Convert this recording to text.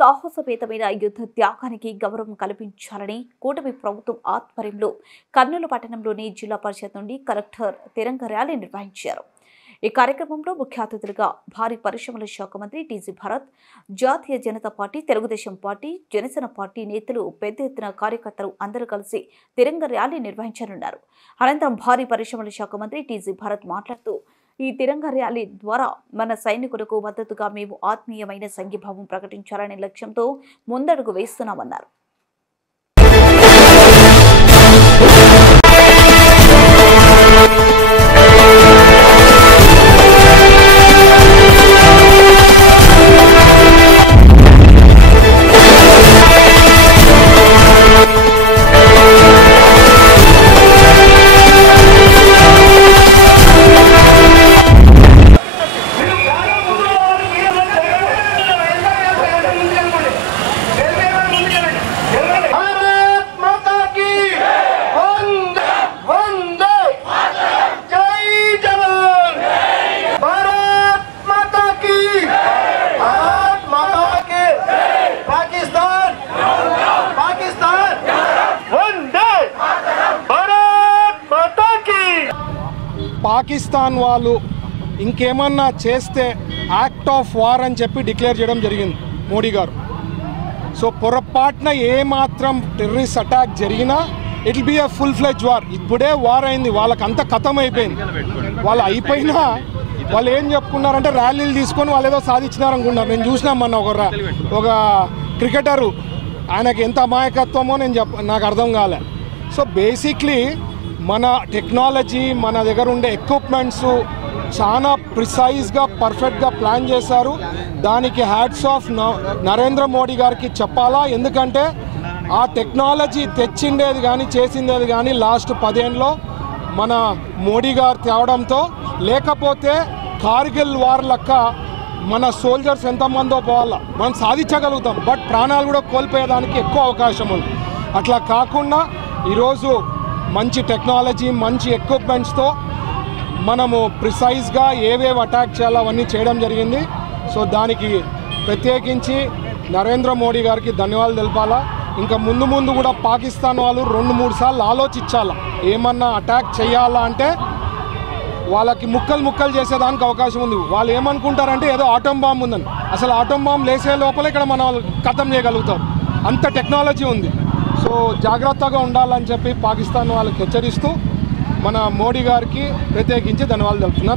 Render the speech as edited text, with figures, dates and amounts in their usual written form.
సాహసోపేతమైన యుద్ధ త్యాగానికి గౌరవం కల్పించాలని కూటమి ప్రభుత్వం ఆధ్వర్యంలో కర్నూలు పట్టణంలోని జిల్లా పరిషత్ నుండి కలెక్టర్ తిరంగ ర్యాలీ నిర్వహించారు। ఈ కార్యక్రమంలో ముఖ్య అతిథులుగా భారీ పరిశ్రమల శాఖ మంత్రి టీజీ భరత్, జాతీయ Janata party, Telugu Desam party, Janasena party నేతలు, పెద్ద ఎత్తున కార్యకర్తలు అందరూ కలిసి తిరంగ ర్యాలీ నిర్వహించనున్నారు। అనంతరం భారీ పరిశ్రమల శాఖ మంత్రి టీజీ భరత్ మాట్లాడుతూ ఈ తిరంగ ర్యాలీ ద్వారా మన సైనికులకు మద్దతుగా మేము ఆత్మీయమైన సంఘీభావం ప్రకటించాలనే లక్ష్యంతో ముందడుగు వేస్తున్నామన్నారు। పాకిస్తాన్ వాళ్ళు ఇంకేమన్నా చేస్తే యాక్ట్ ఆఫ్ వార్ అని చెప్పి డిక్లేర్ చేయడం జరిగింది మోడీ గారు। సో పొరపాటున ఏమాత్రం టెర్రరిస్ట్ అటాక్ జరిగినా it will be a full fledged war. ఇప్పుడే వార్ అయింది, వాళ్ళకంతా ఖతం అయిపోయింది। వాళ్ళు అయిపోయినా వాళ్ళు ఏం చెప్పుకున్నారంటే ర్యాలీలు తీసుకొని వాళ్ళు ఏదో సాధించినారనుకున్నారు। నేను చూసినా మొన్న ఒక క్రికెటరు, ఆయనకి ఎంత అమాయకత్వమో నాకు అర్థం కాలే। సో బేసిక్లీ మన టెక్నాలజీ, మన దగ్గర ఉండే ఎక్విప్మెంట్స్ చాలా ప్రిసైజ్గా పర్ఫెక్ట్గా ప్లాన్ చేశారు। దానికి హ్యాట్స్ ఆఫ్ నరేంద్ర మోడీ గారికి చెప్పాలా, ఎందుకంటే ఆ టెక్నాలజీ తెచ్చిండేది కానీ చేసిండేది కానీ లాస్ట్ 10 ఏళ్ళలో మన మోడీ గారు తేవడంతో, లేకపోతే కార్గిల్ వార్ లెక్క మన సోల్జర్స్ ఎంతమందో పోవాలా మనం సాధించగలుగుతాం, బట్ ప్రాణాలు కూడా కోల్పోయేదానికి ఎక్కువ అవకాశం ఉంది। అట్లా కాకుండా ఈరోజు మంచి టెక్నాలజీ, మంచి ఎక్విప్మెంట్స్తో మనము ప్రిసైజ్గా ఏవేవి అటాక్ చేయాలో అవన్నీ చేయడం జరిగింది। సో దానికి ప్రత్యేకించి నరేంద్ర మోడీ గారికి ధన్యవాదాలు తెలపాలా। ఇంకా ముందు ముందు కూడా పాకిస్తాన్ వాళ్ళు 2-3 సార్లు ఆలోచించాలా, ఏమన్నా అటాక్ చేయాలా అంటే వాళ్ళకి ముక్కలు చేసేదానికి అవకాశం ఉంది। వాళ్ళు ఏమనుకుంటారంటే ఏదో ఆటం బాంబు ఉందని, అసలు ఆటం బాంబు లేసే లోపల ఇక్కడ మన వాళ్ళు ఖతం చేయగలుగుతారు, అంత టెక్నాలజీ ఉంది। సో జాగ్రత్తగా ఉండాలని చెప్పి పాకిస్తాన్ వాళ్ళకి హెచ్చరిస్తూ మన మోడీ గారికి ప్రత్యేకించి ధన్యవాదాలు తెలుపుతున్నా।